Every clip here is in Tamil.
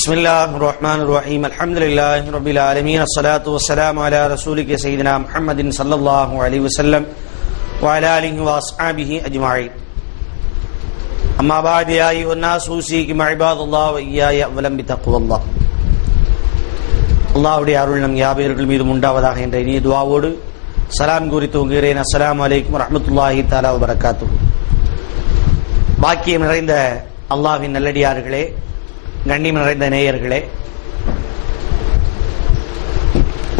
بسم الله الرحمن الرحيم الحمد لله رب العالمين الصلاة والسلام على رسولك سيدنا محمد صلى الله عليه وسلم وعلى آله وأصحابه أجمعين أما بعد يا أيها الناس أوصيكم عباد الله وإياي أولا بتقوى الله அல்லாஹ்வுடைய அருள் நம் யாவர்கள் மீதும் உண்டாவதாக என்ற இனிய துஆவோடு சலாம் கூறி துவங்குகிறேன். அஸ்ஸலாமு அலைக்கும் வரஹ்மத்துல்லாஹி தஆலா வபரகாத்துஹு. பாக்கியம் நிறைந்த அல்லாஹ்வின் நல்லடியார்களே, கண்ணியம் நிறைந்த நேயர்களே,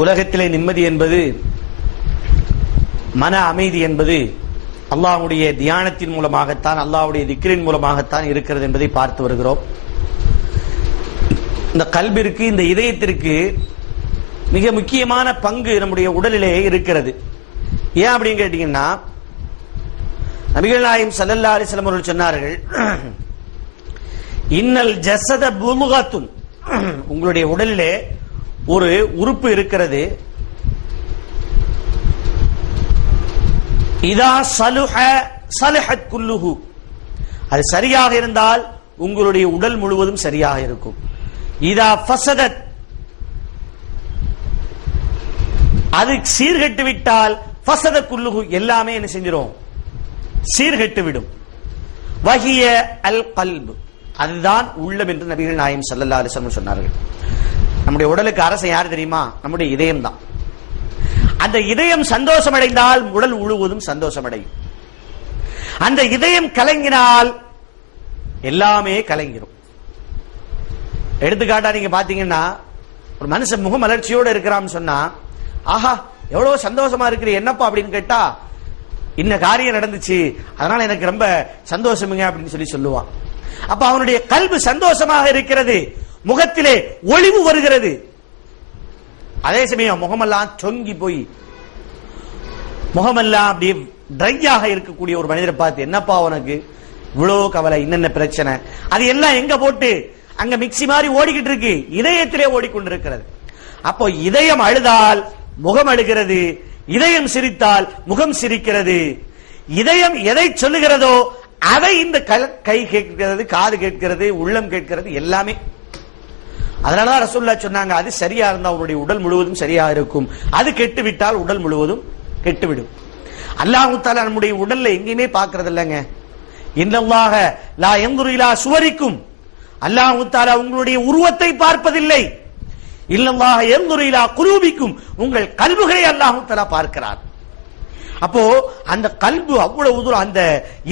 உலகத்திலே நிம்மதி என்பது, மன அமைதி என்பது அல்லாஹ்வுடைய தியானத்தின் மூலமாகத்தான், அல்லாஹ்வுடைய திக்ரின் மூலமாகத்தான் இருக்கிறது என்பதை பார்த்து வருகிறோம். இந்த கல்பிற்கு, இந்த இதயத்திற்கு மிக முக்கியமான பங்கு நம்முடைய உடலிலே இருக்கிறது. ஏன் அப்படின்னு கேட்டீங்கன்னா, நபிகள் நாயகம் ஸல்லல்லாஹு அலைஹி வஸல்லம் அவர்கள் சொன்னார்கள், இன்னல் ஜஸத புல்கத்துன், உங்களுடைய உடலிலே ஒரு உறுப்பு இருக்கிறது, இதா ஸலுஹ ஸலஹத் குல்லுஹு, அது சரியாக இருந்தால் உங்களுடைய உடல் முழுவதும் சரியாக இருக்கும். இதா ஃபஸதத், அது சீர்கெட்டு விட்டால் ஃபஸத குல்லுஹு, எல்லாமே என்ன செஞ்சிரும், சீர்கெட்டு விடும். வஹிய அல் கல்ப், அதுதான் உள்ளம் என்று நபிகள் நாயகம் ஸல்லல்லாஹு அலைஹி வஸல்லம் சொன்னார்கள். நம்முடைய உடலுக்கு அரசன் யார் தெரியுமா? நம்முடைய இதயம் தான். அந்த இதயம் சந்தோஷம் அடைந்தால் உடல் முழுவதும் சந்தோஷம் அடையும். அந்த இதயம் கலங்கினால் எல்லாமே கலங்கிரும். எடுத்துக்காட்டா நீங்க பாத்தீங்கன்னா, ஒரு மனுஷன் முக மலர்ச்சியோடு இருக்கிறான்னு சொன்னா, ஆஹா எவ்வளவு சந்தோஷமா இருக்கிற, என்னப்பா அப்படின்னு கேட்டா, இன்ன காரியம் நடந்துச்சு அதனால எனக்கு ரொம்ப சந்தோஷமுங்க அப்படின்னு சொல்லுவான். அப்ப அவனுடைய கல்பு சந்தோஷமாக இருக்கிறது, முகத்திலே ஒளிவு வருகிறது. அதே சமயம் முகமெல்லாம் தொங்கி போய், முகமெல்லாம் அப்படியே ட்ரையாக இருக்கக்கூடிய ஒரு மனிதரை பார்த்து, என்னப்பா உனக்கு இவ்வளவு கவலை, என்னென்ன பிரச்சனை, அது எல்லாம் எங்க போட்டு அங்க மிக்சி மாதிரி ஓடிக்கிட்டு இருக்கு, இதயத்திலே ஓடிக்கொண்டிருக்கிறது. அப்போ இதயம் அழுதால் முகம் அழுகிறது, இதயம் சிரித்தால் முகம் சிரிக்கிறது. இதயம் எதை சொல்லுகிறதோ அதை இந்த கை கேட்கிறது, காது கேட்கிறது, உள்ளம் கேட்கிறது, எல்லாமே. அதனாலதான் ரசூலுல்லாஹ் சொன்னாங்க, அது சரியா இருந்தால் அவருடைய உடல் முழுவதும் சரியா இருக்கும், அது கெட்டுவிட்டால் உடல் முழுவதும் கெட்டுவிடும். அல்லாஹ் தஆலா நம்முடைய உடல்ல எங்கேயுமே பார்க்கறது இல்லைங்க. இன்னல்லாஹ லா யன்துரு இலா சுவரிக்கும், அல்லாஹ் தஆலா உங்களுடைய உருவத்தை பார்ப்பதில்லை. இல்லல்லாஹ யன்துரு இலா குலூபிக்கும், உங்கள் கல்புகளை அல்லாஹ் தஆலா பார்க்கிறார். அப்போ அந்த கல்பு அவ்வளவு தூரம், அந்த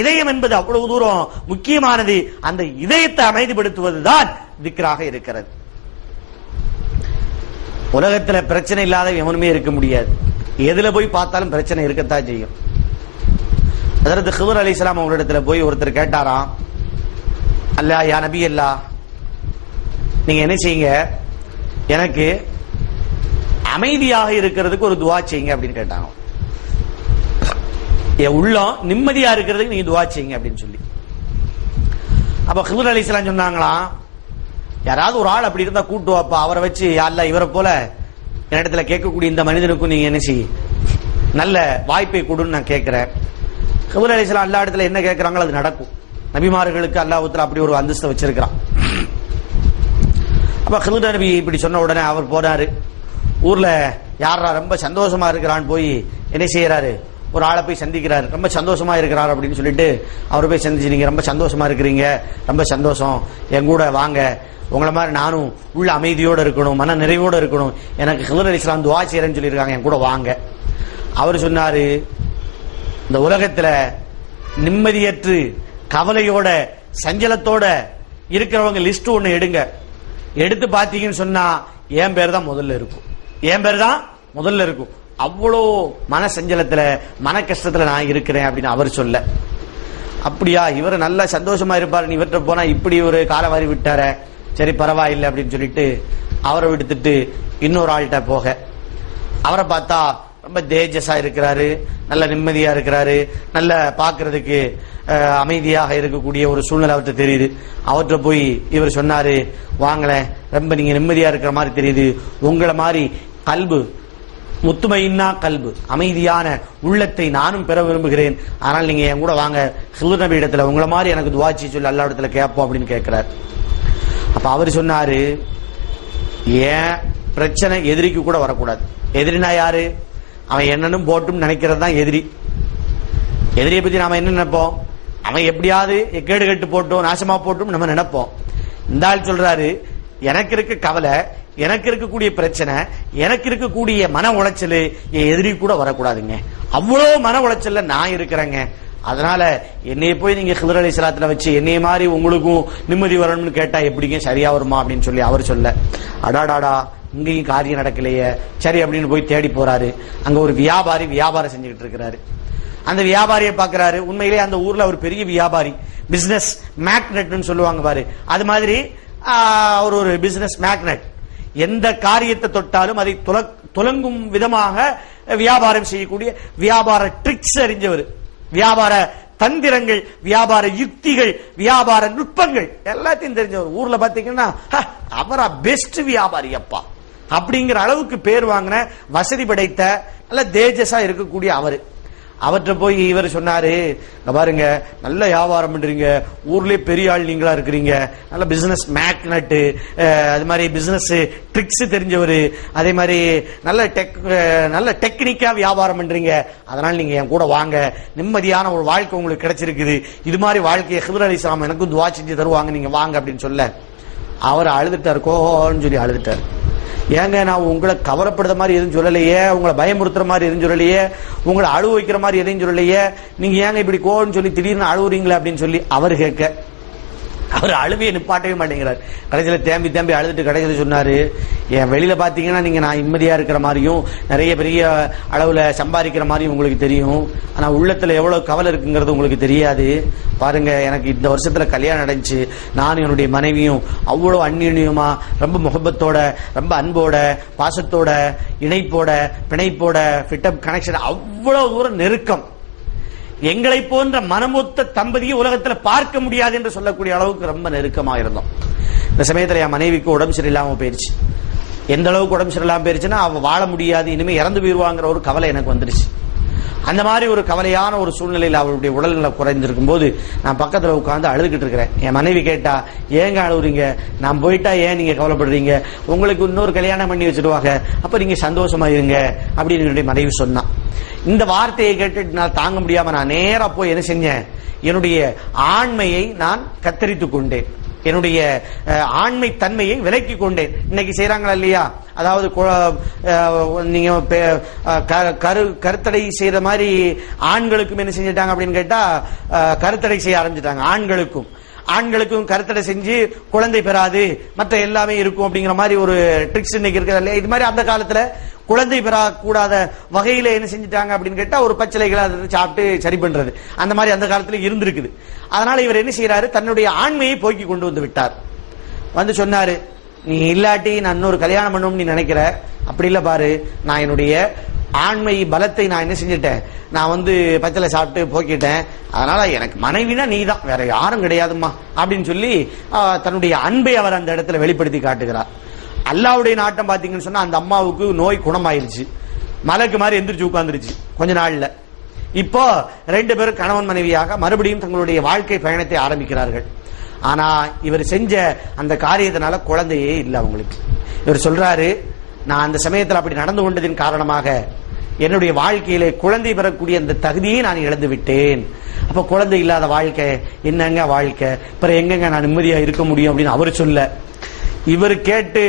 இதயம் என்பது அவ்வளவு தூரம் முக்கியமானது. அந்த இதயத்தை அமைதிப்படுத்துவதுதான் திக்ராக இருக்கிறது. உலகத்துல பிரச்சனை இல்லாத எவனுமே இருக்க முடியாது. எதுல போய் பார்த்தாலும் பிரச்சனை இருக்கத்தான் செய்யும். ஹஜ்ரத் ஹிதர் அலைஹிஸ்ஸலாம் அவங்களிடத்துல போய் ஒருத்தர் கேட்டாராம், அல்லா யா நபி அல்லா, நீங்க என்ன செய்யுங்க, எனக்கு அமைதியாக இருக்கிறதுக்கு ஒரு துவா செய்யுங்க அப்படின்னு கேட்டாங்க. என் உள்ளம் நிம்மதியா இருக்கிறதுக்கு நீங்க துவா செய்யுங்க அப்படின்னு சொல்லி. அப்ப ஹிதர் அலைஹிஸ்ஸலாம் சொன்னாங்களாம், யாராவது ஒரு ஆள் அப்படி இருந்தா கூட்டு வாப்பா, அவரை வச்சு, யா அல்லாஹ் இவரை போல என்னிடத்துல கேட்கக்கூடிய இந்த மனிதனுக்கும் நீங்க என்ன செய்ய, நல்ல வாய்ப்பை கொடுன்னு நான் கேட்கிறேன். ஹிதர் அலைஹிஸ்ஸலாம் எல்லா இடத்துல என்ன கேட்கிறாங்களோ அது நடக்கும். நபிமார்களுக்கு அல்லாஹ் தஆலா அப்படி ஒரு அந்தஸ்தை வச்சிருக்கிறான். அப்ப ஹிதர் நபி இப்படி சொன்ன உடனே அவர் போனாரு, ஊர்ல யாரா ரொம்ப சந்தோஷமா இருக்கிறான்னு போய் என்ன செய்யறாரு, ஒரு ஆளை போய் சந்திக்கிறாரு. ரொம்ப சந்தோஷமா இருக்கிறார் அப்படின்னு சொல்லிட்டு அவர் போய் சந்திச்சு, நீங்க ரொம்ப சந்தோஷமா இருக்கிறீங்க, ரொம்ப சந்தோஷம், என் கூட வாங்க, உங்களை மாதிரி நானும் உள்ள அமைதியோட இருக்கணும், மன நிறைவோட இருக்கணும், எனக்கு ஹிதர் அலைஹிஸ்ஸலாம் துஆ செய்யறேன்னு சொல்லியிருக்காங்க, என் கூட வாங்க. அவர் சொன்னாரு, இந்த உலகத்துல நிம்மதியற்று கவலையோட சஞ்சலத்தோட இருக்கிறவங்க லிஸ்ட் ஒண்ணு எடுங்க. எடுத்து பாத்தீங்கன்னு சொன்னா என் பேர் தான் முதல்ல இருக்கும், என் பேர் தான் முதல்ல இருக்கும். அவ்வளோ மன சஞ்சலத்துல, மன கஷ்டத்துல நான் இருக்கிறேன் அப்படின்னு அவர் சொல்ல, அப்படியா இவர் நல்ல சந்தோஷமா இருப்பாரு, நீ இவர்கிட்ட போனா இப்படி ஒரு காலவாரி விட்டார, சரி பரவாயில்லை அப்படின்னு சொல்லிட்டு அவரை விடுத்துட்டு இன்னொரு ஆள்கிட்ட போக, அவரை பார்த்தா ரொம்ப தேஜஸா இருக்கிறாரு, நல்ல நிம்மதியா இருக்கிறாரு, நல்ல பாக்குறதுக்கு அமைதியாக இருக்கக்கூடிய ஒரு சூழ்நிலை அவர்கிட்ட தெரியுது. அவர்கிட்ட போய் இவர் சொன்னாரு, வாங்களேன், ரொம்ப நீங்க நிம்மதியா இருக்கிற மாதிரி தெரியுது, உங்களை மாதிரி கல்பு முத்துமையின்னா கல்பு, அமைதியான உள்ளத்தை நானும் பெற விரும்புகிறேன், ஆனால் நீங்க என் கூட வாங்க, ஹிதர் நபி இடத்துல உங்களை மாதிரி எனக்கு துஆ செய்ய சொல்லி அல்லாஹ் இடத்துல கேட்போம் அப்படின்னு கேட்கிறார். அப்ப அவர் சொன்னாரு, ஏன் பிரச்சனை எதிரிக்கு கூட வரக்கூடாது. எதிரினா யாரு? அவன் என்னன்னு போட்டும் நினைக்கிறது தான் எதிரி. எதிரியை பத்தி நாம என்ன நினைப்போம்? அவன் எப்படியாவது கேடு கட்டு போட்டோம், நாசமா போட்டும் நம்ம நினைப்போம். இந்த ஆள் சொல்றாரு, எனக்கு இருக்க கவலை, எனக்கு இருக்கக்கூடிய பிரச்சனை, எனக்கு இருக்கக்கூடிய மன உளைச்சல் என் எதிரி கூட வரக்கூடாதுங்க. அவ்வளவு மன உளைச்சல்ல நான் இருக்கிறேங்க. அதனால என்னைய போய் நீங்க ஹிதர் அலைஹிஸ்ஸலாத்துல வச்சு என்னைய மாதிரி உங்களுக்கும் நிம்மதி வரணும்னு கேட்டா எப்படிங்க சரியா வருமா அப்படின்னு சொல்லி அவர் சொல்ல, அடாடாடா இங்கேயும் காரியம் நடக்கலையே, சரி அப்படின்னு போய் தேடி போறாரு. அங்க ஒரு வியாபாரி வியாபாரம் செஞ்சுக்கிட்டு இருக்கிறாரு. அந்த வியாபாரியை பாக்குறாரு. உண்மையிலே அந்த ஊர்ல ஒரு பெரிய வியாபாரி, பிசினஸ் மேக்னெட்னு சொல்லுவாங்க பாரு, அது மாதிரி ஒரு பிசினஸ் மேக்னெட். எந்த காரியத்தை தொட்டாலும் அதை துலங்கும் விதமாக வியாபாரம் செய்யக்கூடிய வியாபார ட்ரிக்ஸ் அறிஞ்சவர், வியாபார தந்திரங்கள், வியாபார யுக்திகள், வியாபார நுட்பங்கள் எல்லாத்தையும் தெரிஞ்சவர். ஊர்ல பாத்தீங்கன்னா அவரா பெஸ்ட் வியாபாரி அப்பா அப்படிங்கிற அளவுக்கு பேர் வாங்கின வசதி படைத்த நல்ல தேஜஸா இருக்கக்கூடிய அவரு. அவற்றை போய் இவர் சொன்னாரு, பாருங்க நல்ல வியாபாரம் பண்றீங்க, ஊர்லயே பெரிய ஆள் நீங்களா இருக்கிறீங்க, நல்ல பிசினஸ் மேக்னட், அது மாதிரி பிசினஸ் ட்ரிக்ஸ் தெரிஞ்சவரு, அதே மாதிரி நல்ல டெக்னிக்கா வியாபாரம் பண்றீங்க, அதனால நீங்க என் கூட வாங்க, நிம்மதியான ஒரு வாழ்க்கை உங்களுக்கு கிடைச்சிருக்குது, இது மாதிரி வாழ்க்கையை ஹிதர் அலைஹிஸ்ஸலாம் எனக்கும் துஆ செஞ்சு தருவாங்க, நீங்க வாங்க அப்படின்னு சொல்ல அவர் அழுதுட்டாரு, கோன்னு சொல்லி அழுதுட்டாரு. ஏங்க நான் உங்களை கவலைப்படுற மாதிரி எதுவும் சொல்லலையே, உங்களை பயமுறுத்துற மாதிரி எதுவும் சொல்லலையே, உங்களை அழுவ வைக்கிற மாதிரி எதையும் சொல்லலையே, நீங்க ஏங்க இப்படி கோன்னு சொல்லி திடீர்னு அழுவுறீங்களா அப்படின்னு சொல்லி அவர் கேட்க, அவர் அழுவையை நிப்பாட்டவே மாட்டேங்கிறார். கடைசியில் தேம்பி தேம்பி அழுதுட்டு கடைசியில் சொன்னாரு, என் வெளியில பாத்தீங்கன்னா நீங்க நான் நிம்மதியா இருக்கிற மாதிரியும் நிறைய பெரிய அளவுல சம்பாதிக்கிற மாதிரியும் உங்களுக்கு தெரியும், ஆனா உள்ளத்துல எவ்வளவு கவலை இருக்குங்கிறது உங்களுக்கு தெரியாது. பாருங்க எனக்கு இந்த வருஷத்துல கல்யாணம் நடந்துச்சு, நானும் என்னுடைய மனைவியும் அவ்வளவு அந்யோன்யமா, ரொம்ப முகப்பத்தோட, ரொம்ப அன்போட, பாசத்தோட, இணைப்போட, பிணைப்போட, ஃபிட்டப் கனெக்ஷன், அவ்வளவு தூரம் நெருக்கம். எங்களை போன்ற மனமொத்த தம்பதியை உலகத்தில் பார்க்க முடியாது என்று சொல்லக்கூடிய அளவுக்கு ரொம்ப நெருக்கமா இருந்தோம். இந்த சமயத்தில் என் மனைவிக்கு உடம்பு சரியில்லாம போயிருச்சு. எந்த அளவுக்கு உடம்பு சரியில்லாம போயிருச்சுன்னா அவ வாழ முடியாது, இனிமே இறந்து போயிருவாங்கிற ஒரு கவலை எனக்கு வந்துருச்சு. அந்த மாதிரி ஒரு கவலையான ஒரு சூழ்நிலையில் அவருடைய உடல்நல குறைஞ்சிருக்கும் போது நான் பக்கத்துல உட்கார்ந்து அழுதுகிட்டு இருக்கிறேன். என் மனைவி கேட்டா, ஏங்க அழுவுறீங்க, நான் போயிட்டா ஏன் நீங்க கவலைப்படுறீங்க, உங்களுக்கு இன்னொரு கல்யாணம் பண்ணி வச்சிருவாங்க, அப்ப நீங்க சந்தோஷமா இருங்க அப்படின்னு என்னுடைய மனைவி சொன்னான். இந்த வார்த்தையை கேட்டுட்டு நான் தாங்க முடியாம நான் நேரா போய் என்ன செஞ்சேன், என்னுடைய ஆண்மையை நான் கத்தரித்துக் கொண்டேன், என்னுடைய ஆண்மை தன்மையை விலக்கி கொண்டேன். இன்னைக்கு செய்யறாங்களா இல்லையா, அதாவது நீங்க கருத்தடை செய்யற மாதிரி ஆண்களுக்கும் என்ன செஞ்சிட்டாங்க அப்படின்னு கேட்டா கருத்தடை செய்ய ஆரம்பிச்சிட்டாங்க. ஆண்களுக்கும் கருத்தடை செஞ்சு குழந்தை பெறாது, மற்ற எல்லாமே இருக்கும் அப்படிங்கிற மாதிரி ஒரு ட்ரிக்ஸ் இன்னைக்கு இருக்கிறது இல்லையா. இது மாதிரி அந்த காலத்துல குழந்தை பெறக்கூடாத வகையில என்ன செஞ்சுட்டாங்க அப்படின்னு கேட்டா ஒரு பச்சிலைகளை சாப்பிட்டு சரி பண்றது, அந்த மாதிரி அந்த காலத்துல இருந்திருக்குது. அதனால இவர் என்ன செய்யறாரு, தன்னுடைய ஆண்மையை போக்கி கொண்டு வந்து விட்டார். வந்து சொன்னாரு, நீ இல்லாட்டி நான் இன்னொரு கல்யாணம் பண்ணணும்னு நீ நினைக்கிற, அப்படி இல்ல பாரு, நான் என்னுடைய ஆண்மை பலத்தை நான் என்ன செஞ்சுட்டேன், நான் வந்து பச்சலை சாப்பிட்டு போக்கிட்டேன், அதனால எனக்கு மனைவினா நீ தான், வேற யாரும் கிடையாதுமா அப்படின்னு சொல்லி தன்னுடைய அன்பை அவர் அந்த இடத்துல வெளிப்படுத்தி காட்டுகிறார். அல்லாவுடைய நாட்டம் பாத்தீங்கன்னு சொன்னா அந்த அம்மாவுக்கு நோய் குணமாயிருச்சு, மலைக்கு மாதிரி எந்திரிச்சு உட்கார்ந்துருச்சு கொஞ்ச நாள்ல. இப்போ 2 பேரும் கணவன் மனைவியாக மறுபடியும் தங்களுடைய வாழ்க்கை பயணத்தை ஆரம்பிக்கிறார்கள். ஆனா இவர் செஞ்ச அந்த காரியத்தினால குழந்தையே இல்லை அவங்களுக்கு. இவர் சொல்றாரு, நான் அந்த சமயத்தில் அப்படி நடந்து கொண்டதின் காரணமாக என்னுடைய வாழ்க்கையிலே குழந்தை பெறக்கூடிய அந்த தகுதியை நான் இழந்து விட்டேன். அப்ப குழந்தை இல்லாத வாழ்க்கை என்னங்க வாழ்க்கை, பிறகு எங்கங்க நான் நிம்மதியா இருக்க முடியும் அப்படின்னு அவர் சொல்ல, இவர் கேட்டு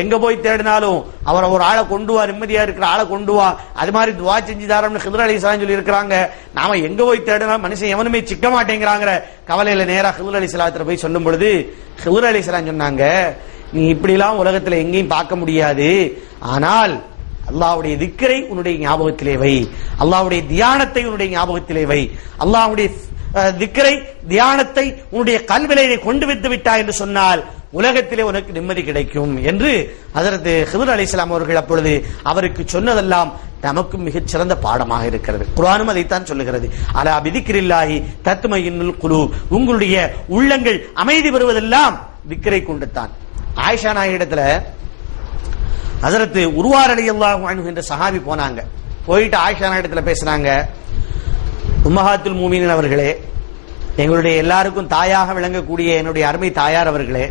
எங்க போய் தேடினாலும் அவர் ஒரு ஆளை கொண்டு வா, நிம்மதியா இருக்கிற ஆளை கொண்டு வா, அது மாதிரி துஆ செஞ்சு தாரம்னு ஹிதர் அலைஹிஸ்ஸலாம் சொல்லி இருக்கிறாங்க. நாம எங்க போய் தேடினாலும் மனுஷன் எவனுமே சிக்க மாட்டேங்கிறாங்கிற கவலையில நேரா ஹிதர் அலைஹிஸ்ஸலாத்துல போய் சொல்லும் பொழுது ஹிதர் அலைஹிஸ்ஸலாம் சொன்னாங்க, நீ இப்படி எல்லாம் உலகத்துல எங்கேயும் பார்க்க முடியாது, ஆனால் அல்லாஹ்வுடைய திக்ரை உன்னுடைய ஞாபகத்திலே வை, அல்லாஹ்வுடைய தியானத்தை உன்னுடைய ஞாபகத்திலே வை, அல்லாஹ்வுடைய திக்ரை தியானத்தை உன்னுடைய கல்விலை கொண்டு விட்டு விட்டாய் என்று சொன்னால் உலகத்திலே உனக்கு நிம்மதி கிடைக்கும் என்று ஹஜ்ரத் ஹிதர் அலைஹிஸ்ஸலாம் அவர்கள் அப்பொழுது அவருக்கு சொன்னதெல்லாம் நமக்கும் மிகச் சிறந்த பாடமாக இருக்கிறது. குர்ஆனும் அதைத்தான் சொல்லுகிறது, அலா பிதிக்ரில்லாஹி தத்மஇன்னுல் குலூப், உங்களுடைய உள்ளங்கள் அமைதி பெறுவதெல்லாம் திக்ரை கொண்டுத்தான். ஆயிஷா நாயகிடத்துல ஹஜ்ரத் உர்வா ரலியல்லாஹு அன்ஹு என்ற சஹாபி போனாங்க. போயிட்டு ஆயிஷா நாயகிடத்துல பேசினாங்க, உம்மஹாத்துல் மூமினீன் அவர்களே, எங்களுடைய எல்லாருக்கும் தாயாக விளங்கக்கூடிய என்னுடைய அருமை தாயார் அவர்களே,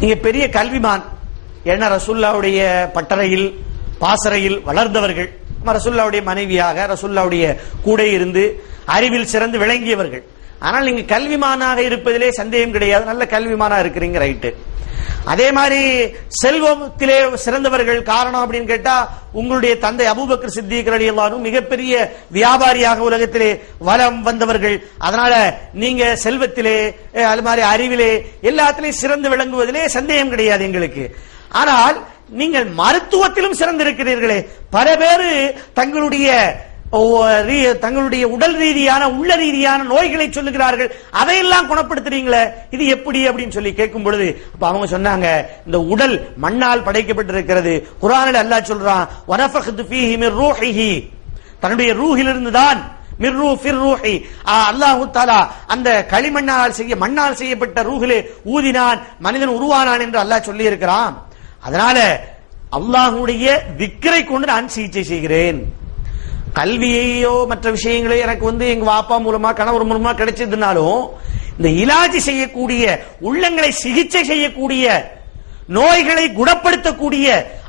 நீங்க பெரிய கல்விமான், ஏன்னா ரசூலுல்லாஹ்வுடைய பட்டறையில் பாசறையில் வளர்ந்தவர்கள், ரசூலுல்லாஹ்வுடைய மனைவியாக ரசூலுல்லாஹ்வுடைய கூட இருந்து அறிவில் சிறந்து விளங்கியவர்கள். ஆனால் நீங்க கல்விமானாக இருப்பதிலே சந்தேகம் கிடையாது, நல்ல கல்விமானா இருக்கிறீங்க, ரைட்டு. அதே மாதிரி செல்வத்திலே சிறந்தவர்கள். காரணம் அப்படின்னு கேட்டா, உங்களுடைய தந்தை அபூபக்கர் சித்திக் ரலியல்லாஹு அன்ஹு மிகப்பெரிய வியாபாரியாக உலகத்திலே வலம் வந்தவர்கள். அதனால நீங்க செல்வத்திலே, அது மாதிரி அறிவிலே, எல்லாத்திலையும் சிறந்து விளங்குவதிலே சந்தேகம் கிடையாது எங்களுக்கு. ஆனால் நீங்கள் மருத்துவத்திலும் சிறந்திருக்கிறீர்களே. பல பேரு தங்களுடைய உடல் ரீதியான உள்ள ரீதியான நோய்களை சொல்லுகிறார்கள், அதையெல்லாம் குணப்படுத்துறீங்களே, இது எப்படி அப்படின்னு சொல்லி கேட்கும் பொழுது அப்ப அவங்க சொன்னாங்க, இந்த உடல் மண்ணால் படைக்கப்பட்டிருக்கிறது. குர்ஆனில் அல்லாஹ் சொல்றான், வனஃபக்து ஃபீஹி மிர் ரூஹிஹி, தன்னுடைய ரூஹிலிருந்து தான், மிர்ரு ஃபிர் ரூஹி, அல்லாஹ் தஆலா அந்த மண்ணால் செய்யப்பட்ட ரூஹிலே ஊதினான், மனிதன் உருவானான் என்று அல்லாஹ் சொல்லி இருக்கிறான். அதனால அல்லாஹ்வுடைய திக்ரை கொண்டு நான் சிகிச்சை செய்கிறேன். கல்வியையோ மற்ற விஷயங்களோ எனக்கு எங்க வாப்பா மூலமா கணவர் மூலமா கிடைச்சதுனாலும், இந்த இலாஜி செய்யக்கூடிய, உள்ளங்களை சிகிச்சை செய்யக்கூடிய, நோய்களை குணப்படுத்தக்கூடிய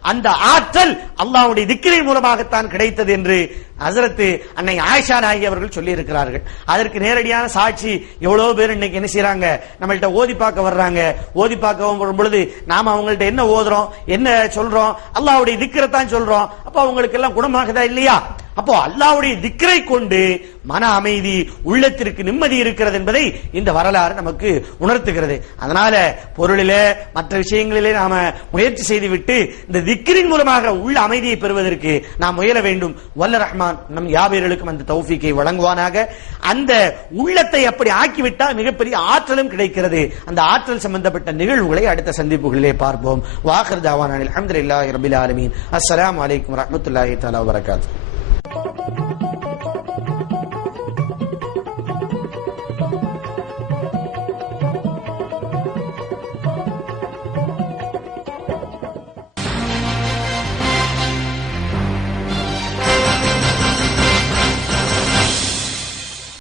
அந்த ஆற்றல் அல்லாஹ்வுடைய திக்ரின் மூலமாகத்தான் கிடைத்தது என்று ஹஜ்ரத் அன்னை ஆயிஷா நாயகி அவர்கள் சொல்லி இருக்கிறார்கள். அதற்கு நேரடியான சாட்சி எவ்வளவு பேர் இன்னைக்கு என்ன செய்யறாங்க, நம்மள்ட்ட ஓதி பார்க்க வர்றாங்க. ஓதி பார்க்க வரும் பொழுது நாம அவங்கள்ட்ட என்ன ஓதுறோம், என்ன சொல்றோம், அல்லாஹ்வுடைய திக்ரை தான் சொல்றோம். அப்ப அவங்களுக்கு எல்லாம் குணமாகுதா இல்லையா? அப்போ அல்லாஹ்வுடைய திக்ரை கொண்டு மன அமைதி, உள்ளத்திற்கு நிம்மதி இருக்கிறது என்பதை இந்த வரலாறு நமக்கு உணர்த்துகிறது. அதனால பொருளிலே மற்ற விஷயங்களிலே நாம முயற்சி செய்துவிட்டு இந்த திக்ரின் மூலமாக உள்ள அமைதியை பெறுவதற்கு நாம் முயல வேண்டும். வல்ல ரஹ்மான் நம் யாவர்களுக்கும் அந்த தௌஃபீக்கை வழங்குவானாக. அந்த உள்ளத்தை அப்படி ஆக்கிவிட்டால் மிகப்பெரிய ஆற்றலும் கிடைக்கிறது. அந்த ஆற்றல் சம்பந்தப்பட்ட நிகழ்வுகளை அடுத்த சந்திப்புகளிலே பார்ப்போம். வாஹிர் தாவானா அல்ஹம்துலில்லாஹி ரப்பில் ஆலமீன். அஸ்ஸலாமு அலைக்கும் வரஹ்மத்துல்லாஹி தஆலா வபரகாத்துஹு.